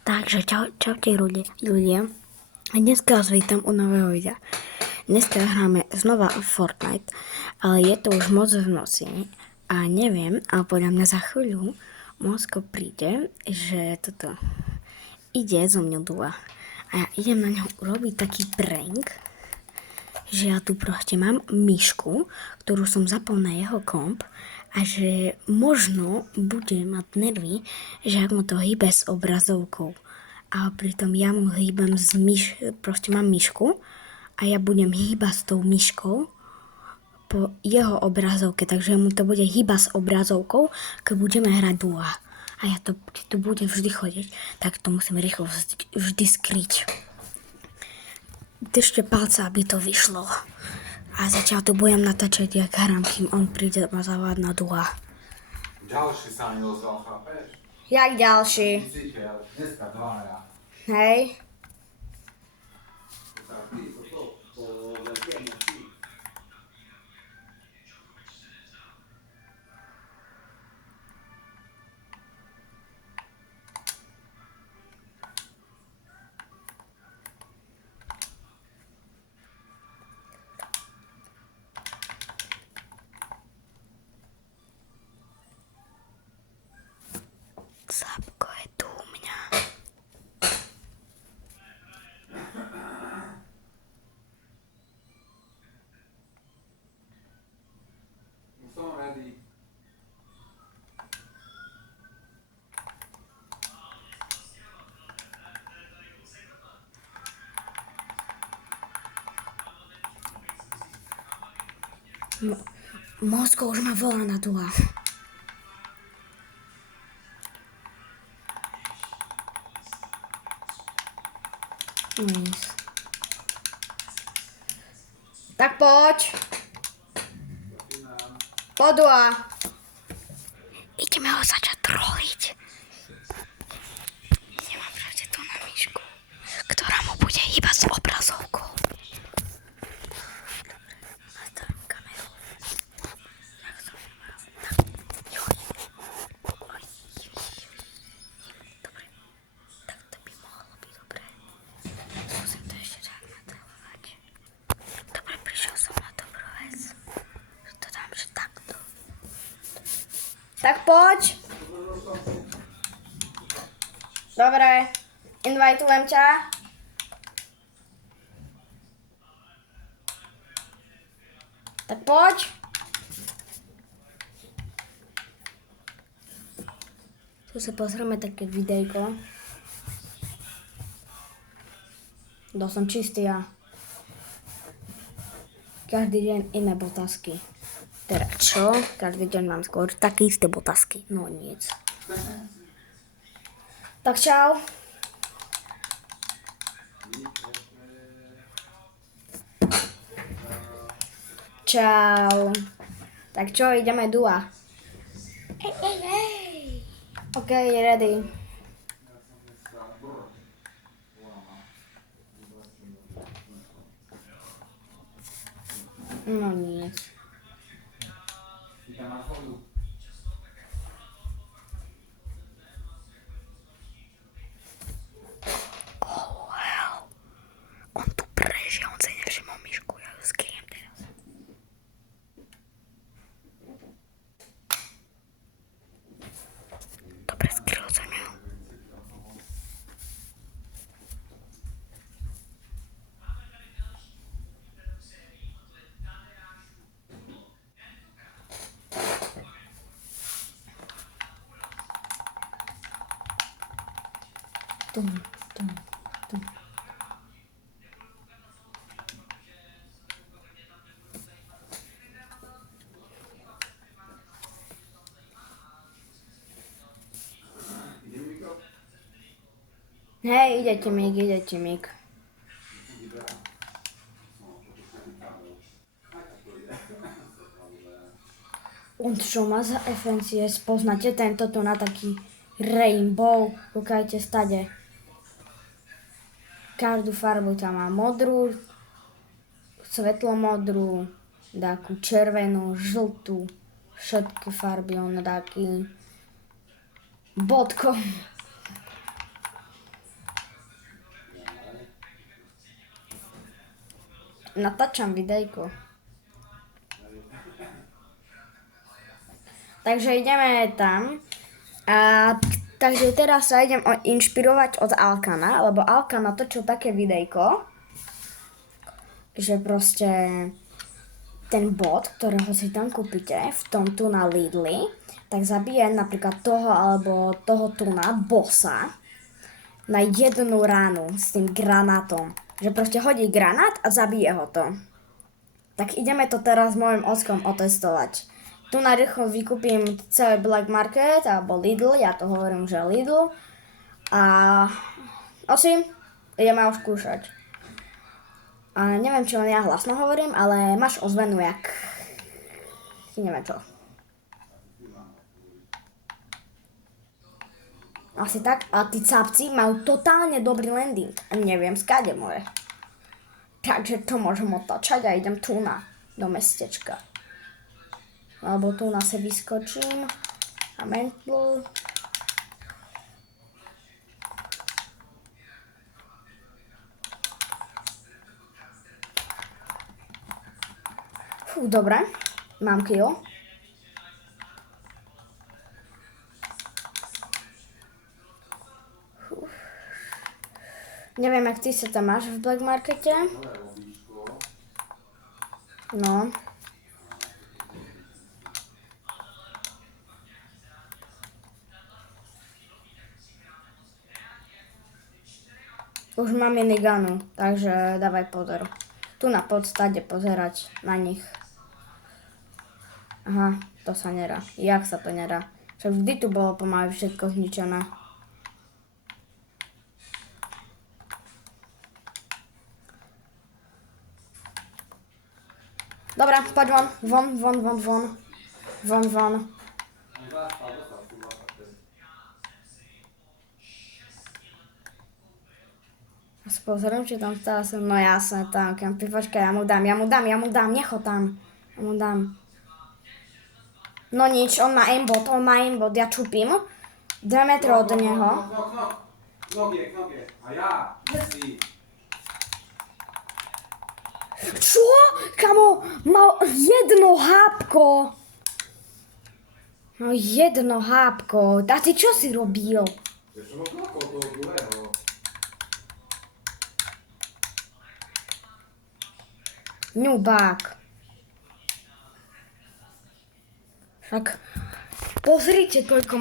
Takže čaute ľudia. A dneska vás vítam u nového videa. Dneska hráme znova Fortnite, ale je to už moc v noci. A neviem, ale podľa mňa za chvíľu Mosko príde, že toto ide zo mňou dua. A ja idem na ňo urobiť taký prank, že ja tu proste mám myšku, ktorú som zapol na jeho komp a že možno bude mať nervy, že ak mu to hýbe s obrazovkou. A pritom ja mu hýbem proste mám myšku a ja budem hýbať s tou myškou po jeho obrazovke, takže mu to bude hýbať s obrazovkou, keď budeme hrať dua. A ja to, keď tu budem vždy chodiť, tak to musím rýchlo vždy skryť. Držte palca, aby to vyšlo. A zatiaľ tu budem natáčať, jak hrám, kým on príde ma zavolať na dua. Ďalší sa mi ozval, chápeš? Jak ďalší? Fyzikel, dneska dvaja. Hej. Sápko je tu u mňa. Som ready. Mosko už ma volá na dua. Nic. Tak poď. Podua. Ideme ho začať troliť. Nemám všade tu na myšku, ktorá mu bude hýbať s obrazovkou. Nastavím kameru. Dobre. Tak to by mohlo byť dobré. Musím to ešte tak natalovať. Dobre, prišiel som na dobrú vec. Že to dám, že takto. Tak poď. Dobre, invitujem ťa. Tak poď. Tu sa pozrieme také videjko. To som čistý ja. Každý deň iné botasky. Teda čo? Každý deň mám skôr také isté botasky. No nic. Tak čau. Čau. Tak čo, ideme dua. Ej. OK, ready. No nic. Idem na chodu. Oh wow. On tu prežil, on si nevšimol myšku, ja ju skryjem teraz. Dobre, skryl som ju. Tum. Hej, idete mig. On čo má za FNCS? Poznáte tento tu na taký rainbow? Kúkajte stade. Každú farbu tam má modrú, svetlomodrú, takú červenú, žltú, všetky farby on taký bodkom. Natáčam videjko. Takže ideme tam. Takže teraz sa idem inšpirovať od Alkana, lebo Alkan natočil také videjko, že proste ten bod, ktorého si tam kúpite v tom tu na Lidli, tak zabije napríklad toho alebo toho tu na bossa na jednu ránu s tým granátom. Že proste hodí granát a zabije ho to. Tak ideme to teraz s môjim ockom otestovať. Tu na rýchlo vykúpim celý Black Market alebo Lidl, ja to hovorím, že Lidl. A osi, ideme ho skúšať. A neviem, či len ja hlasno hovorím, ale máš ozvenu jak... neviem čo. Asi tak. A tí capci majú totálne dobrý landing. A neviem, skáde more. Takže to môžem otáčať a idem tu na do mestečka. Alebo tu na sa vyskočím. A mentl. Fú, dobre. Mám kill. Neviem, jak ty sa tam máš v Black Markete. No. Už mám miniganu, takže dávaj pozor. Tu na podstate pozerať na nich. Aha, to sa nedá. Jak sa to nedá? Však vždy tu bolo pomaly všetko zničené. Dobre, poď von. Von. Pozriem, či tam stále som, no jasne, tam kempy, počkaj, ja mu dám, necho tam, ja mu dám. No nič, on má aimbot, ja čupím, 2 metre od neho. Knobie, a ja, si. Čo? Kamo, mal jedno hápko. No jedno hápko, a ty čo si robil? Ja som ho klakol toho druhého. Ňubák. Tak pozrite, koľko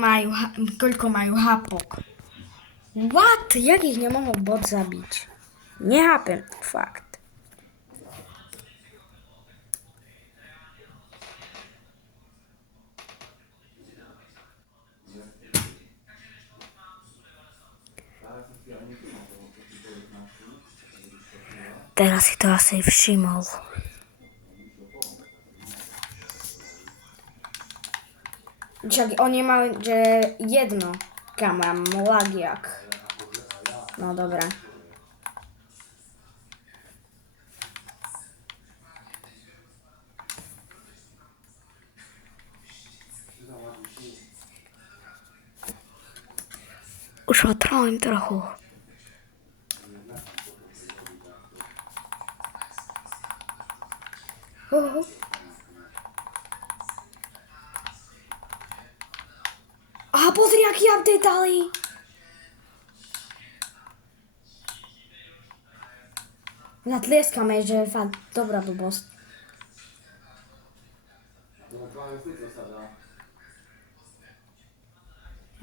majú hápok. What? Jak ich nemohol bot zabiť? Nechápem, fakt. Teraz si to asi všimol. Však oni mali, že jedno. Kam mám lagiak. No dobré. Už ho trolím trochu. Aha, pozri, aký update dali. Natlieskame, že je fakt dobrá blbosť.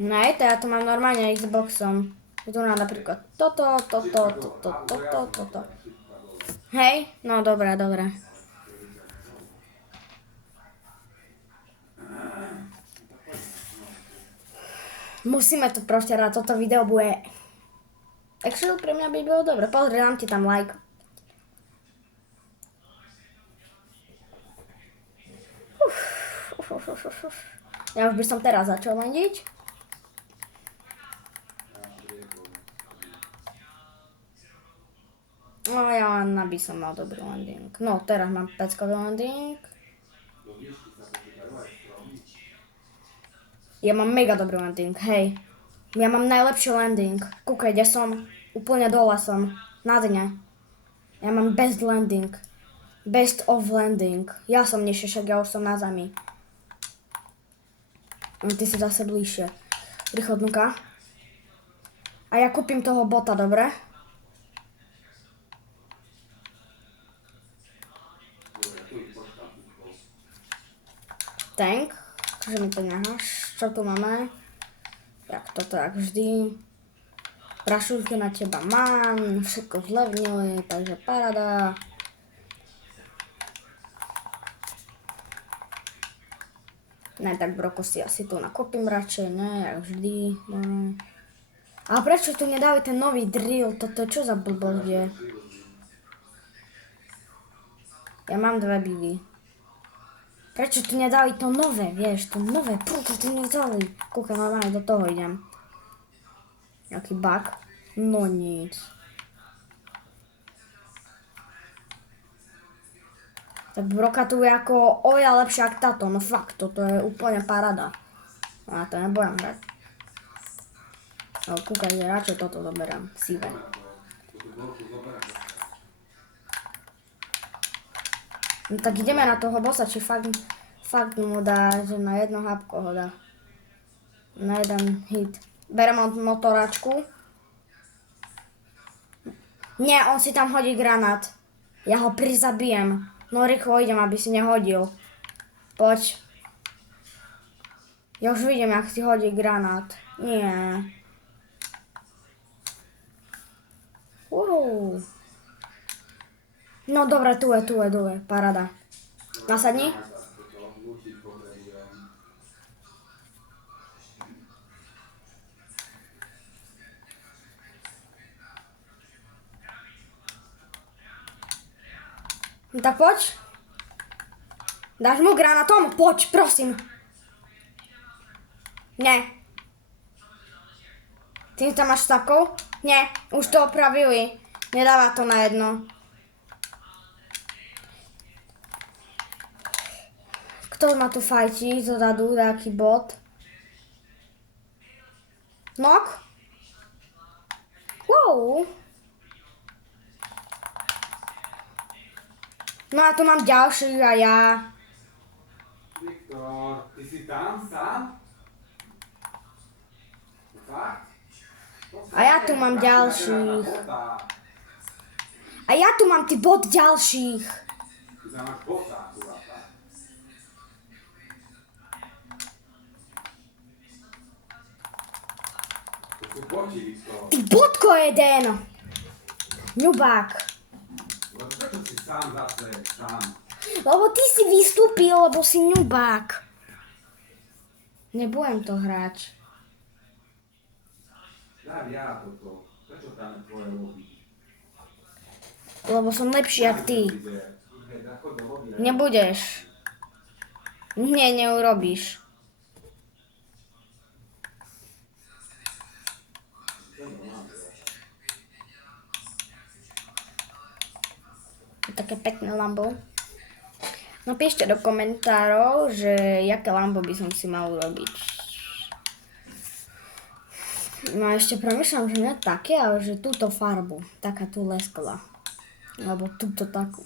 Ne, to ja to mám normálne Xboxom. Tu mám napríklad toto. Hej, no dobré. Musíme to proste rád, toto video bude... Actually, pre mňa by bolo dobre. Pozri, dám ti tam like. Ja už by som teraz začal landiť. No ja by som mal dobrý landing. No, teraz mám peckový landing. Ja mám mega dobrý landing, hej. Ja mám najlepší landing. Kúkaj, kde som. Úplne dole som. Na dne. Ja mám best landing. Best of landing. Ja som nešiel, však ja už som na zemi. Ty si zase bližšie. Rýchlo, dnuka. A ja kúpim toho bota, dobre? Tank. Takže mi to neháš. Čo tu máme? Jak toto, jak vždy. Prašúrky na teba mám. Všetko zlevnili, takže paráda. Ne, tak broko si asi tu nakopím radšej, ne, jak vždy. No. A prečo tu nedávajú ten nový drill? Toto čo za blbosť je? Ja mám 2 bily. Prečo tu nedali to nové, vieš, to nové, prečo tu nedali? Kúkaj, normálne do toho idem. Jaký bug? No nic. Tak broka tu je ako oveľa lepšia ako táto, no fakt, toto je úplne paráda. No ja to nebudem hrať. No kúkaj, ja radšej toto zoberám, sivé. No tak ideme na toho bossa, či fakt mu dá, že na jedno hápko ho dá. Na jeden hit. Berem motoráčku. Nie, on si tam hodí granát. Ja ho prizabijem. No rýchlo idem, aby si nehodil. Poď. Ja už vidím, jak si hodí granát. Nie. No dobre, tu je, paráda. Nasadni. No tak poď. Dáš mu granátom? Poď, prosím. Nie. Ty tam máš stavkou? Nie, už to opravili. Nedáva to na jedno. Kto ma tu fajčí zozadu, nejaký bot? Nok? Wow. No a tu mám ďalší a ja. Viktor, ty si tam sám? Fakt? A ja tu mám ďalších. A ja tu mám ty bot ďalších. Ty tam máš bota, kurata. To sú boti, Viktor. Ty botko jeden. Ňubák. Prečo si sám zase, sám? Lebo ty si vystúpil, lebo si ňubák. Nebudem to hrať. Daj ja toto. Prečo tam je tvoje lobby? Lebo som lepší jak ty. Nebudeš. Nie, neurobíš. Také pekné lambo. Napíšte do komentárov, že jaké lambo by som si mal urobiť. No a ešte premýšľam, že nie také, ale že túto farbu. Taká tu lesklá. Alebo túto takú.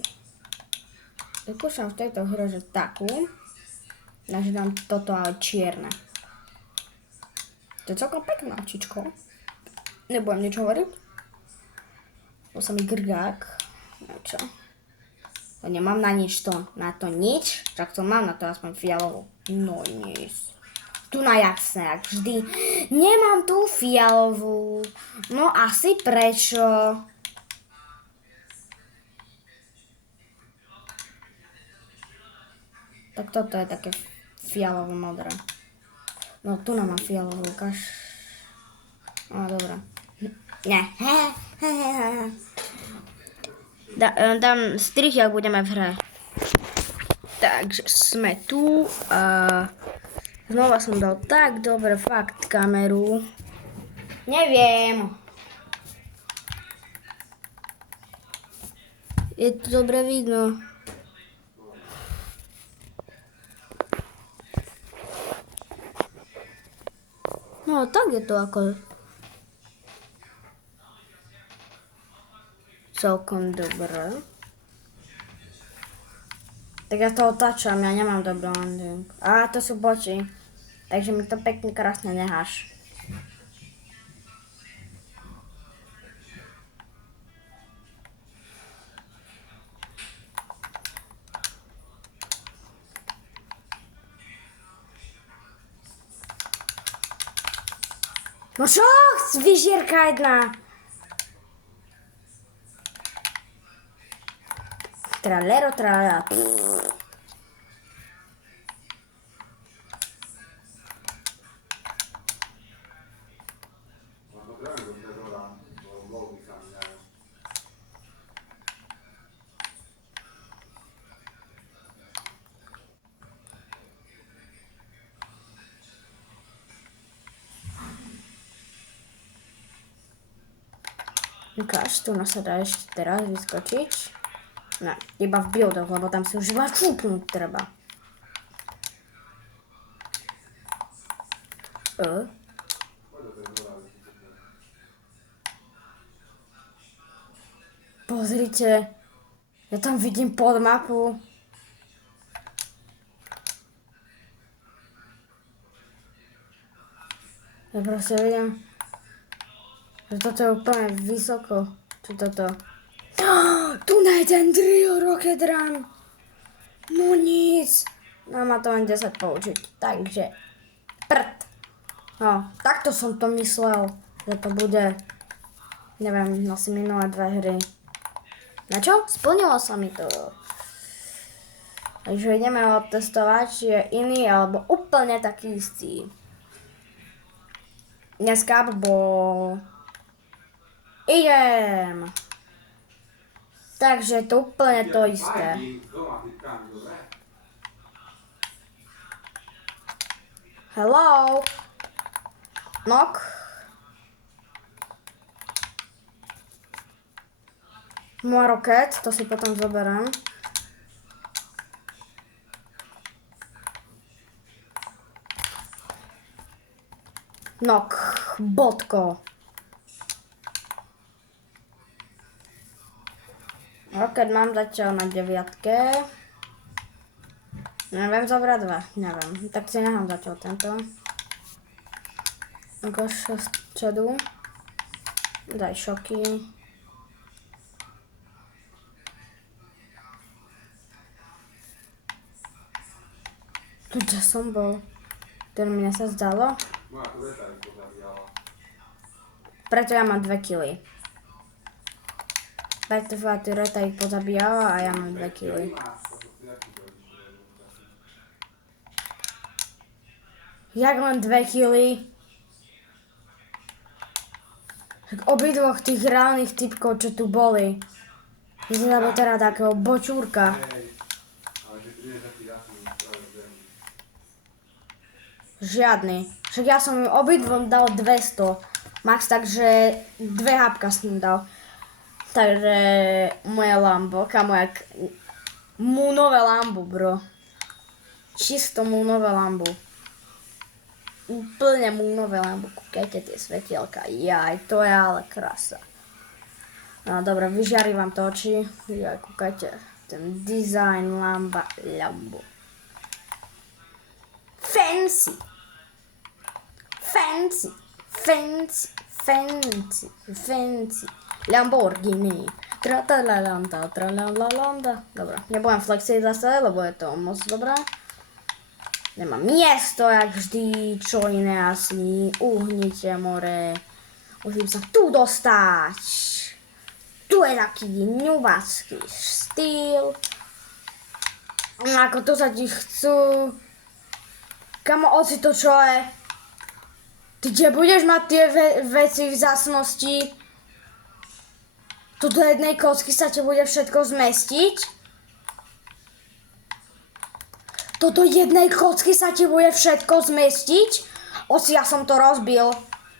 Skúšam v tejto hre, že takú. Takže dám toto ale čierne. To je celkom pekná očičko. Nebudem nič hovoriť. Bol sa mi grgák. No čo? To nemám na nič to. Na to nič. Však to mám na to aspoň fialovú. No nic. Tu na jasné, jak vždy. Nemám tu fialovú. No asi prečo? Tak toto je také fialovo-modré. No tu mám fialovú, ukáž. No dobré. Ne. Dám strich, jak budeme v hre. Takže sme tu a znova som dal tak dobre fakt kameru. Neviem. Je to dobre vidno. No tak je to ako celkom dobré. Tak ja to otáčam, ja nemám dobrý landing. A to sú boti. Takže mi to pekne krásne necháš. No čo? Vyžierka jedna. Tralero, tralera. No to trénuj do Trezora, bo głowy sami miałem. Ukáž, tu sa dá ešte teraz vyskočiť. Ne, iba v buildoch, lebo tam si už iba čúpnúť treba. Chodź do Trezora, ale się cofnę. Pozrite, ja tam vidím pod mapu. Ja proste vidím, že toto je úplne vysoko. Čo toto? Tu nájdem Trio Rocket Run. No nic. No má to len 10 použiť, takže prd. No, takto som to myslel, že to bude, neviem, asi minulé 2 hry. Na čo? Splnilo sa mi to. Takže ideme otestovať, či je iný alebo úplne taký istý. Dneska bol... Idem! Takže je to úplne to isté. Fajki z 2 typkami, dobre? Hello? Knock? Môj roket, to si potom zoberiem. Knock, bodko. Roket mám zatiaľ na 9. Neviem zobrať 2, neviem. Tak si nechám zatiaľ tento. Ukáž čedu. Daj šoky. Tu čo som bol? Ktorý mne sa zdalo. Moja tureta ich pozabíjala. Preto ja mám 2 kily. Preto tvoja tureta ich pozabíjala a ja mám 2 kily. Jak len 2 kily? Tak obidvoch tých reálnych typkov, čo tu boli. Vyzerá teda takého bočúrka. Hej, ale že ty než taký jasný, práve zem. Žiadny. Však ja som im obidvom dal 200. Max, takže 2 hápka s ním dal. Takže moje Lambo, kamo jak múnové Lambo, bro. Čisto múnové Lambo. Úplne múnové Lambo, kúkajte tie svetielka. Jaj, to je ale krása. No dobre, vyžiari vám to oči. Jaj, kúkajte. Ten design Lambo. Fancy. Fancy. Fancy. Fancy. Fancy. Lamborghini. Tralalanda, tralalanda. Dobre, nebudem flexiť zase, lebo je to moc dobré. Nemám miesto, jak vždy, čo iné asi. Uhnite, more. Musím sa tu dostať. Tu je taký ňuvácky štýl. Ako tu sa ti chcú. Kamo, oci to čo je? Ty kde budeš mať tie veci v zácnosti? Tu do jednej kocky sa ti bude všetko zmestiť? Toto jednej kocky sa ti bude všetko zmestiť? Oci, ja som to rozbil.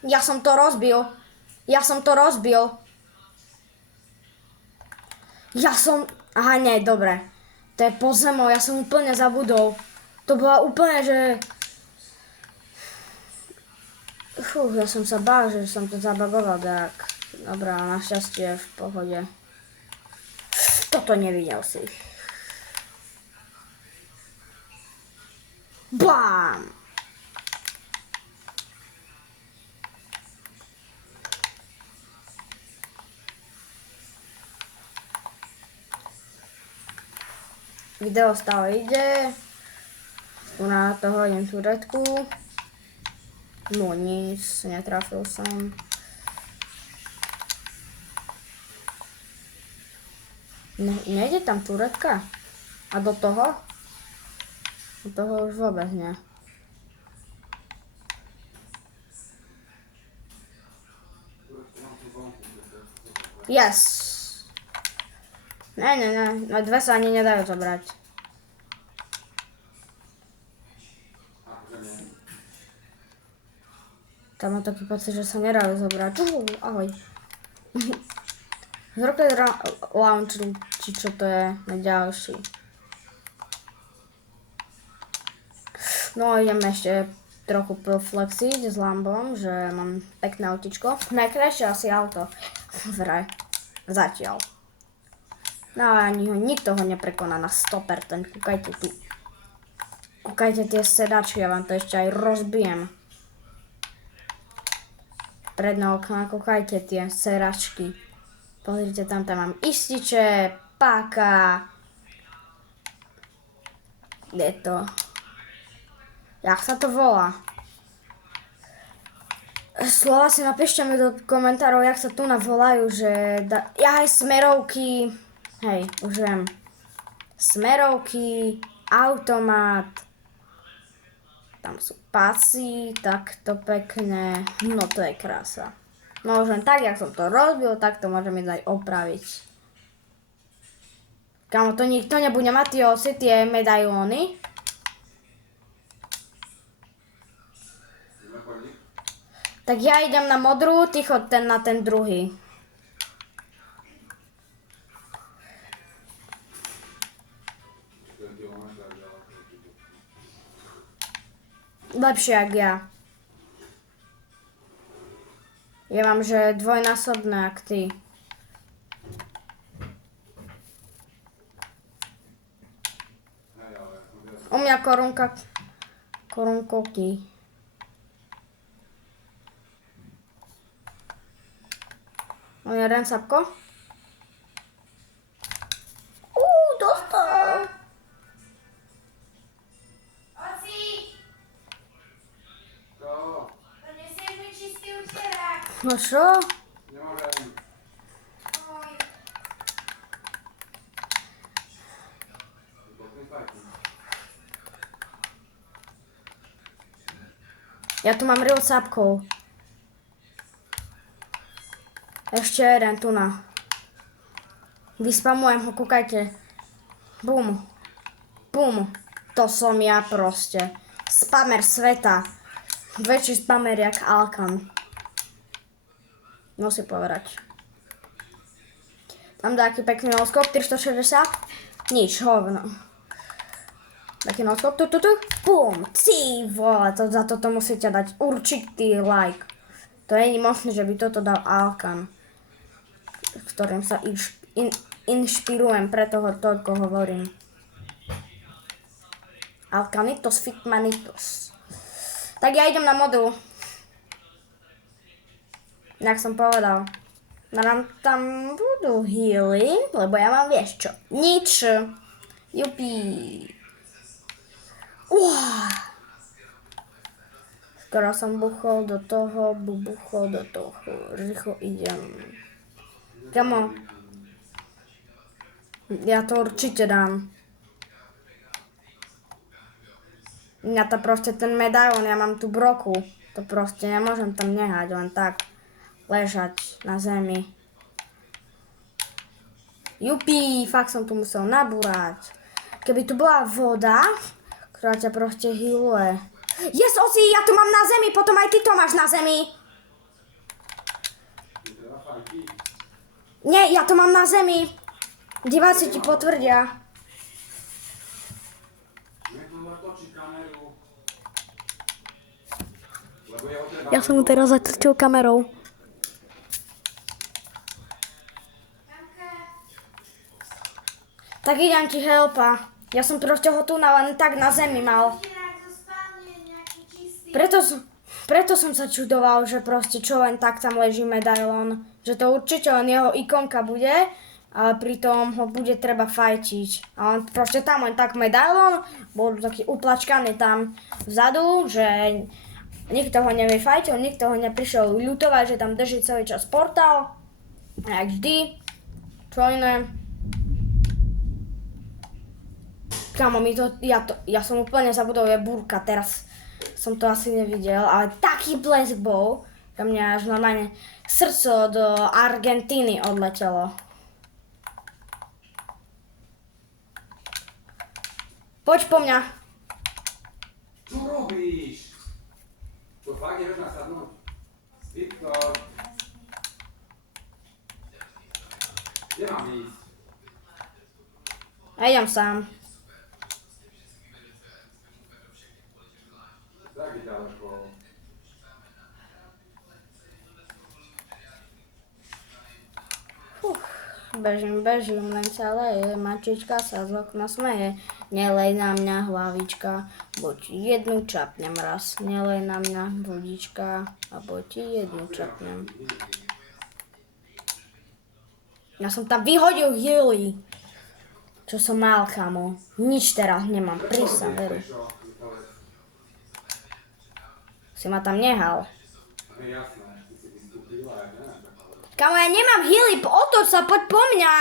Ja som to rozbil. Aha, nie, dobre. To je pod zemou, ja som úplne zabudol. To bola úplne, že... ja som sa bál, že som to zabagoval, tak... Dobrá, našťastie v pohode. Toto nevidel si. Bam! Video stále ide. Tu na to hodím turetku. No nic, netrafil som. Nejde tam turetka? A do toho? Do toho už vôbec nie. Yes! Ne, na dve sa ani nedajú zobrať. Tam mám taký pocit, že sa nedajú zobrať. Ahoj. Zrokaj launch, či čo to je na ďalší. No ideme ešte trochu flexiť s Lambom, že mám pekné autičko. Najkrajšie asi auto. Vraj. Zatiaľ. No a nikto ho neprekoná na 100%. Kúkajte tu. Kúkajte tie sedačky, ja vám to ešte aj rozbijem. Predné okná, kúkajte tie sedačky. Pozrite, tam mám ističe, páka. Kde je to? Jak sa to volá? Slova si napíšte mi do komentárov, jak sa tu navolajú, že aj smerovky. Hej, už viem. Smerovky, automat. Tam sú pasy, takto pekne. No to je krása. Môžem tak, jak som to rozbil, tak to môžem ísť aj opraviť. Kamo, to nikto nebude mať tie medajóny. Tak ja idem na modrú, ty chod na ten druhý. Lepšie jak ja. Ja mám, že dvojnásobné jak ty. U mňa korunkovky. Mám jeden sapko. Dostal. No čo? Nemôžem. Ja tu mám real sápkov. Ešte jeden tu na. Vyspamujem ho, kúkajte. Bum. Bum. To som ja proste. Spamer sveta. Väčší spamer jak Alkan. Musím povedať. Tam dá aký pekný noskop, 360. Nič, hovno. Taký noskop, tu. Bum, ty vole, za toto musíte dať určitý like. To nie je možné, že by toto dal Alkan, v ktorým sa inšpirujem, preto ho toľko hovorím. Alkanitos fitmanitos. Tak ja idem na modul. Jak som povedal. Nám tam budú healing, lebo ja mám vieš čo. Nič. Jupi. Skoro som buchol do toho. Rýchlo idem. Kamo. Ja to určite dám. Mňa to proste ten medailón, ja mám tu broku. To proste nemôžem tam nehať, len tak ležať na zemi. Jupi, fakt som tu musel nabúrať. Keby tu bola voda, ktorá ťa proste healuje. Yes, Osi, ja tu mám na zemi, potom aj ty to máš na zemi. Nie, ja to mám na zemi. Diváci ti potvrdia. Ja som mu teraz zatrčil kamerou. Tak idem ti helpa. Ja som proste ho tu len tak na zemi mal. Preto som sa čudoval, že proste čo len tak tam leží medailon. Že to určite len jeho ikonka bude, ale pritom ho bude treba fajčiť. A on proste tam len tak medailon, bol taký uplačkaný tam vzadu, že nikto ho nevie fajčiť, nikto ho neprišiel ľutovať, že tam drží celý čas portál. A jak vždy, čo iné. Kámo, ja som úplne zabudol, je búrka, teraz som to asi nevidel, ale taký blesk bol, že mňa až normálne srdce do Argentíny odletelo. Poď po mňa. Čo robíš? To fakt nevieš nasadnúť? Viktor. Kde mám ísť? A idem sám. Tak je ďaleko. Bežím, len celé, mačička sa z okna smeje. Nelej na mňa hlavička, bo ti jednu čapnem raz. Nelej na mňa vodička, abo ti jednu čapnem. Ja som tam vyhodil hily. Čo som mal, kamo. Nič teraz nemám, prísa, veru. Si ma tam nehal. Jasné, ty si vystúpila, ja neviem. Kamo, ja nemám hily, otoč sa, poď po mňa.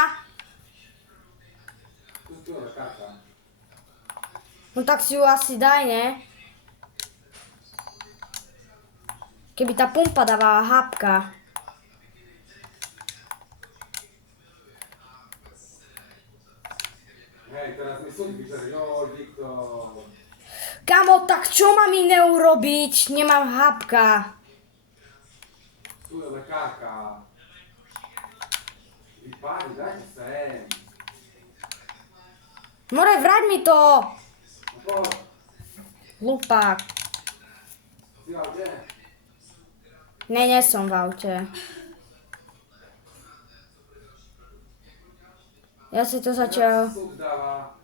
Tu je karta. No tak si ju asi daj, ne? Keby tá pumpa dávala hápka. Hej, teraz mi súd vyžer, joj, Viktor. Kamo, tak čo mám iné urobiť? Nemám hápka. Tu je lekárka. Vy páni, dajte sem. More, vrať mi to. No poď, Hlupák. si ale kde? Ne, nie som v aute. Ja si to začal... Súd dáva.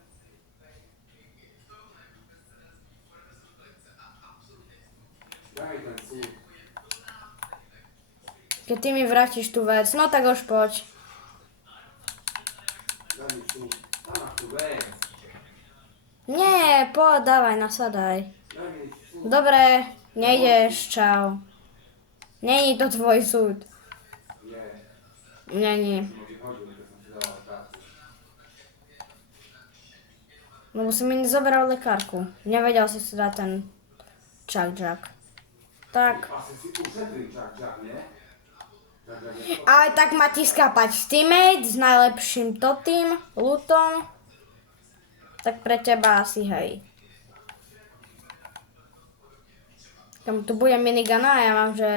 Daj mi ten súd. Keď ty mi vrátiš tú vec, no tak už poď. Daj mi súd. Tam máš tú vec. Nie, poď, dávaj, nasadaj. Daj mi súd. Dobre, nejdeš, čau. Není to tvoj súd. Je. Není. Som ho vyhodil, keď som si dával kartu. Lebo si mi nezobral lekárku. Nevedel si dať ten čak-čak. Tak. Asi si ušetrím čak, nie? Čak, je to. Ale tak má ti skápať teammate s najlepším totým, lutom. Tak pre teba asi hej. Tam tu bude minigana a ja mám, že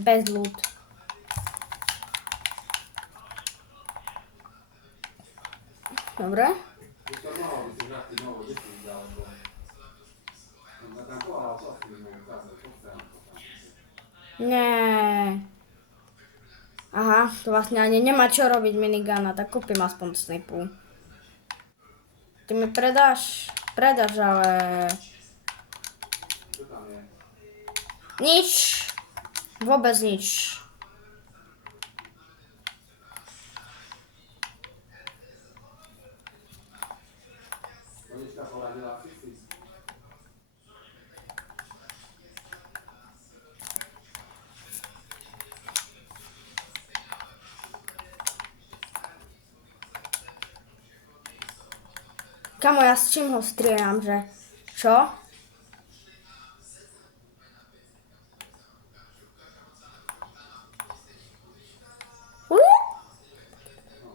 bez loot. Dobre. Viktor, mohol by si hrať ty novo, kde si ďaleko? Som sa tam povedal, čo si mi ukázal, čo chcem. Nie. Aha, to vlastne ani nemá čo robiť minigana, tak kúpim aspoň snipu. Ty mi predáš? Predáš, ale... Čo tam je? Nič. Vôbec nič. Koniečka poradila si. Kamo, ja s čím ho strieľam, že? Čo?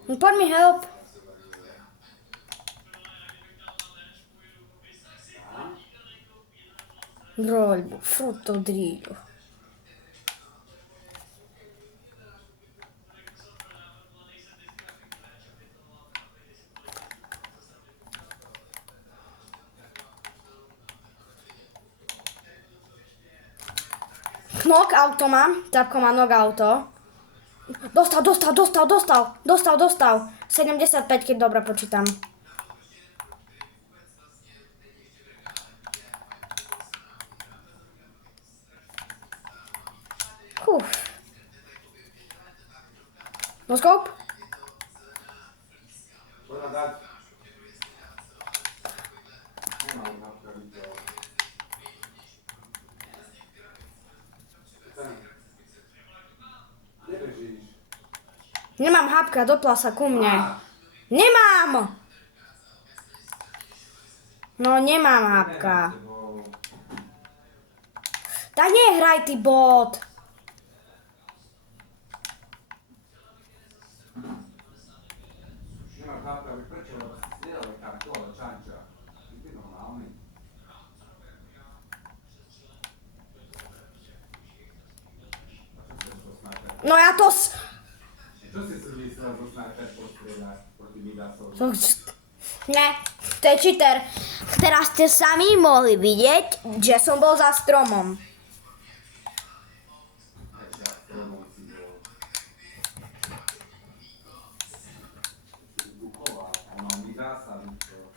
No poď mi help. Roľbu, frutto drillo. Knock auto mám, Ťapko má knock auto. Dostal. 75, keď dobre počítam. No skop. Poďme dať. Nemám hapka video. Kde bežíš? Nemám hapka, dopla sa ku mne. Máš. Nemám! No nemám hapka. Tak nehraj ty bot. Nemáš hapka, veď prečo nedali tam dole čanča? Ty normálny. No ja to... Čo si si myslel, že sniper postrieľa proti Midasovi? Ne, to je cheater. Teraz ste sami mohli vidieť, že som bol za stromom. Ja stromom si bol. Si bukoval, ono Midasa vyšlo.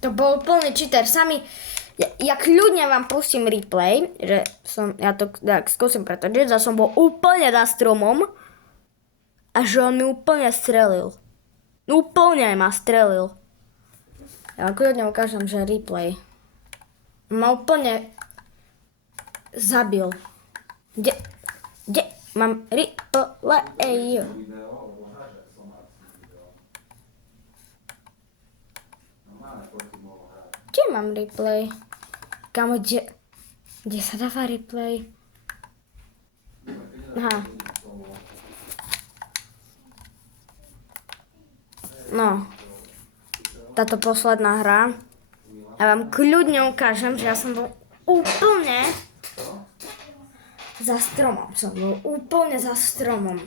To bol plný cheater. Sami, ja kľudne vám pustím replay, že som, ja to tak skúsim pretočiť, že som bol úplne za stromom a že on mi úplne strelil. Úplne ma strelil. Ja kľudne ukážem, že replay. Ma úplne zabil. Kde mám replay? Video, lebo hraže som rád s tým videom. Normálne proti mohol hrať. Kde mám replay? Kamo, kde sa dáva replay? Aha. No. Táto posledná hra. Ja vám kľudne ukážem, že ja som bol úplne za stromom. Som bol úplne za stromom.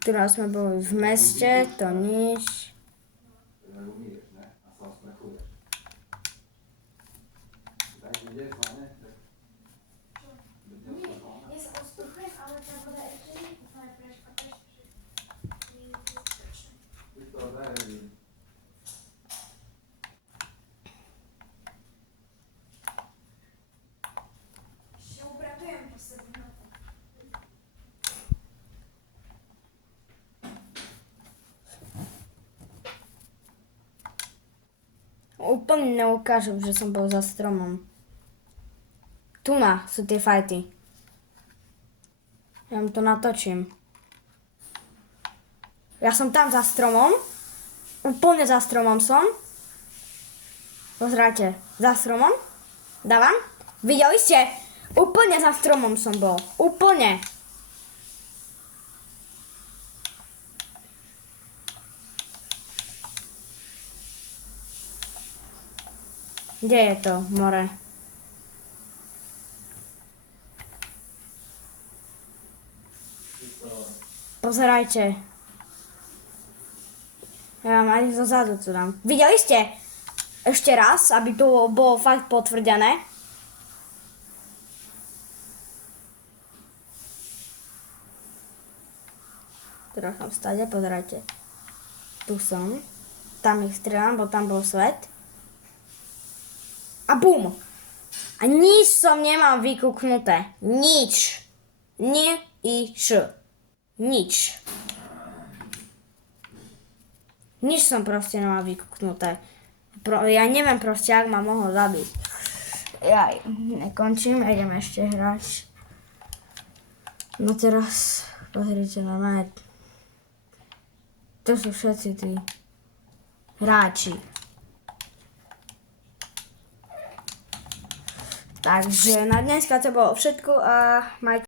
Teraz sme boli v meste, to nič. Teda umíješ, ne? A sa osprchuješ. Tak ideš, ne? Ja sa osprchujem, ale tá voda ešte nie je úplne prešla, pretože je bezpečná. Ty to zahrni. Ešte upratujem po sebe na to. Úplne neukážem, že som bol za stromom. Tuna sú tie fajty. Ja vám to natočím. Ja som tam za stromom. Úplne za stromom som. Pozrite, za stromom. Dávam. Videli ste? Úplne za stromom som bol. Úplne. Kde je to more? Pozerajte. Ja vám aj zo zadu to dám. Videli ste? Ešte raz, aby to bolo fakt potvrdené. Teraz tam stade, pozerajte. Tu som. Tam ich strieľam, bo tam bol svet. A bum! A nič som nemal vykúknuté. Nič. Nič. Nič som proste nemal vykúknuté. Ja neviem proste, ak ma mohol zabiť. Jaj, nekončím, idem ešte hrať. No teraz, pozrite na net. To sú všetci tí hráči. Takže na dneska to bolo všetko a majte